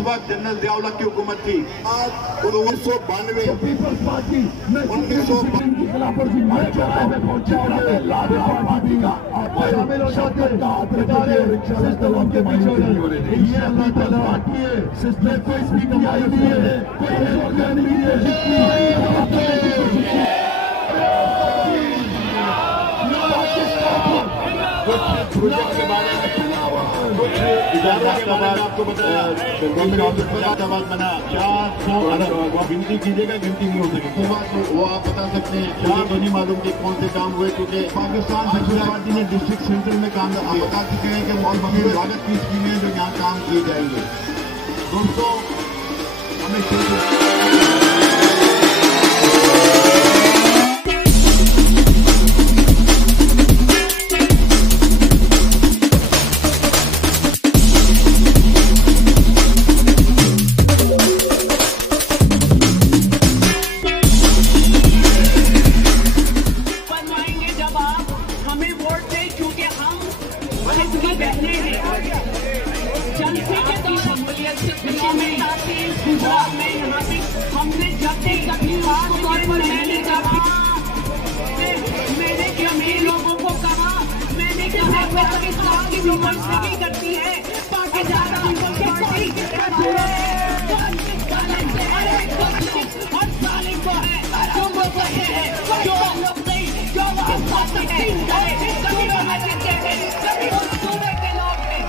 वक्त जनरल ज़ियाउल्लाह की हुकूमत थी। 1992 पीपल्स पार्टी 1919 बताया बना 400 गिनती कीजिएगा, गिनती नहीं हो सकेगी। वो आप बता सकते हैं क्या तो नहीं मालूम कि कौन से काम हुए, क्योंकि पाकिस्तान पिपल्स पार्टी ने डिस्ट्रिक्ट सेंटर में काम आप बता चुके हैं कि बहुत बड़ी लागत की स्कीमें जो यहाँ काम किए जाएंगे। दोस्तों हमें करती है पाकिस्तान पीपल्स पार्टी और सालिम को है जो वो कहते हैं जो लोग नहीं जो वहाँ साथी है सभी लोग कहते हैं सभी लोग सूरत के लोग हैं।